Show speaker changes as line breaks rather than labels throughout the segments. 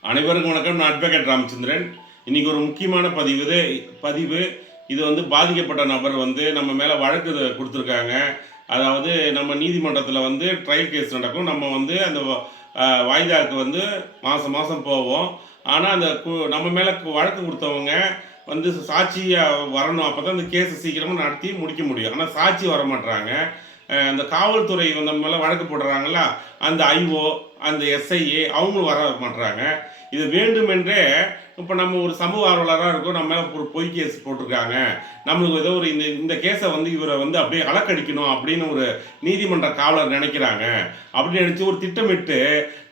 அனைவருக்கும் வணக்கம். நான் அட்வொகேட் ராமச்சந்திரன். இன்றைக்கி ஒரு முக்கியமான பதிவு இது பதிவு. இது வந்து பாதிக்கப்பட்ட நபர் வந்து நம்ம மேலே வழக்கு கொடுத்துருக்காங்க. அதாவது நம்ம நீதிமன்றத்தில் வந்து ட்ரையல் கேஸ் நடக்கும். நம்ம வந்து அந்த வாய்தாவுக்கு வந்து மாதம் மாதம் போவோம். ஆனால் அந்த கு- நம்ம மேலே வழக்கு கொடுத்தவங்க வந்து சாட்சியாக வரணும். அப்போ தான் இந்த கேஸை சீக்கிரமாக நடத்தி முடிக்க முடியும். ஆனால் சாட்சி வர மாட்டுறாங்க அந்த காவல்துறை வந்து நம்ம மேலே வழக்கு போடுறாங்களா அந்த ஐஓ அந்த எஸ்ஐஏ அவங்களும் வர மாட்றாங்க. இது வேண்டுமென்றே இப்போ நம்ம ஒரு சமூக ஆர்வலராக இருக்கோம். நம்ம ஒரு பொய் கேஸ் போட்டிருக்காங்க. நம்மளுக்கு ஏதோ ஒரு இந்த இந்த கேஸை வந்து இவரை வந்து அப்படியே அலக்கடிக்கணும் அப்படின்னு ஒரு நீதிமன்ற காவலர் நினைக்கிறாங்க. அப்படின்னு நினச்சி ஒரு திட்டமிட்டு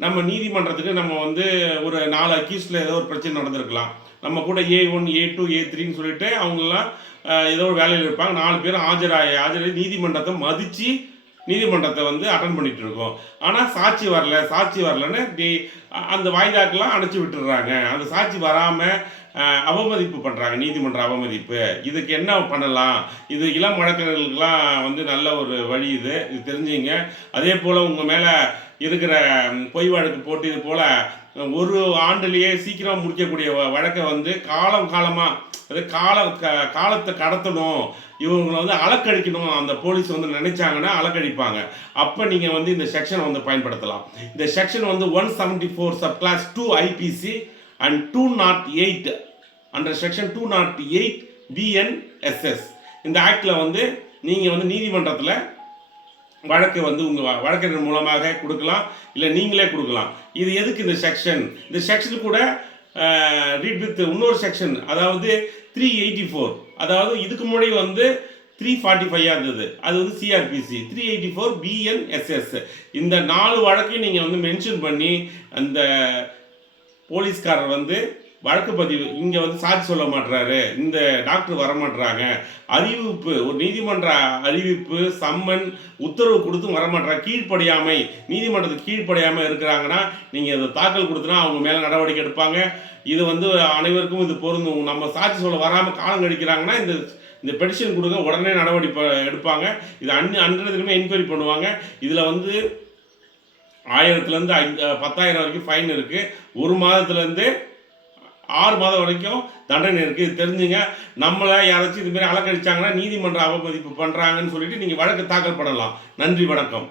நம்ம நீதிமன்றத்துக்கு நம்ம வந்து ஒரு நாலு அக்யூஸில் ஏதோ ஒரு பிரச்சனை நடந்திருக்கலாம். நம்ம கூட ஏ ஒன் ஏ டூ ஏ த்ரீன்னு சொல்லிட்டு அவங்களாம் ஏதோ ஒரு வேலையில் இருப்பாங்க. நாலு பேரும் ஆஜராகி ஆஜராகி நீதிமன்றத்தை மதித்து நீதிமன்றத்தை வந்து அட்டன் பண்ணிட்டு இருக்கோம் ஆனால் சாட்சி வரல சாட்சி வரலன்னு டி அந்த வாய்தாக்கெல்லாம் அடைச்சி விட்டுடுறாங்க. அந்த சாட்சி வராமல் அவமதிப்பு பண்ணுறாங்க நீதிமன்ற அவமதிப்பு. இதுக்கு என்ன பண்ணலாம்? இது இளம் வழக்கறிஞர்களுக்கெல்லாம் வந்து நல்ல ஒரு வழி இது. இது தெரிஞ்சுங்க. அதே போல் உங்கள் மேலே இருக்கிற பொய் வழக்கு போட்டு இது போல் ஒரு ஆண்டுலேயே சீக்கிரம் முடிக்கக்கூடிய வ- வழக்கை வந்து காலம் காலமாக அது கால க காலத்தை கடத்தணும். இவங்களை வந்து அலக்கழிக்கணும். அந்த போலீஸ் வந்து நினைச்சாங்கன்னா அலக்கழிப்பாங்க. அப்போ நீங்கள் வந்து இந்த செக்ஷனை வந்து பயன்படுத்தலாம். இந்த செக்ஷன் வந்து one seventy four sub clause two IPC and two not eight under section two not eight BNSS இந்த ஆக்டில் வந்து நீங்கள் வந்து நீதிமன்றத்தில் வழக்கு வந்து உங்கள் வழக்கறிஞர் மூலமாக கொடுக்கலாம் இல்லை நீங்களே கொடுக்கலாம். இது எதுக்கு இந்த செக்ஷன் இந்த செக்ஷன் கூட ரீட் வித் இன்னொரு செக்ஷன் அதாவது த்ரீ எயிட்டி ஃபோர் அதாவது இதுக்கு முன்னாடி வந்து த்ரீ ஃபார்ட்டி ஃபைவாக இருந்தது. அது வந்து CrPC three eighty four BNSS இந்த நாலு வழக்கையும் நீங்கள் வந்து மென்ஷன் பண்ணி அந்த போலீஸ்காரர் வந்து வழக்கு பதிவு இங்கே வந்து சாட்சி சொல்ல மாட்டுறாரு இந்த டாக்டர் வர மாட்றாங்க அறிவிப்பு ஒரு நீதிமன்ற அறிவிப்பு சம்மன் உத்தரவு கொடுத்தும் வரமாட்டுறாங்க கீழ்ப்படியாமை நீதிமன்றத்துக்கு கீழ்ப்படியாமல் இருக்கிறாங்கன்னா நீங்கள் இதை தாக்கல் கொடுத்தனா அவங்க மேலே நடவடிக்கை எடுப்பாங்க. இது வந்து அனைவருக்கும் இது பொருந்தும். நம்ம சாட்சி சொல்ல வராமல் காலம் கழிக்கிறாங்கன்னா இந்த இந்த பெட்டிஷன் கொடுங்க உடனே நடவடிக்கை எடுப்பாங்க. இது அன் அன்றதுலையுமே என்கொயரி பண்ணுவாங்க. இதில் வந்து ஆயிரத்துலேருந்து ஐந்து பத்தாயிரம் வரைக்கும் ஃபைன் இருக்குது ஒரு மாதத்துலேருந்து ஆறு மாதம் வரைக்கும் தண்டனை இருக்குது இது தெரிஞ்சுங்க. நம்மளை யாராச்சும் இதுமாரி அலக்கடிச்சாங்கன்னா நீதிமன்ற அவமதிப்பு பண்ணுறாங்கன்னு சொல்லிட்டு நீங்கள் வழக்கு தாக்கல் பண்ணலாம். நன்றி வணக்கம்.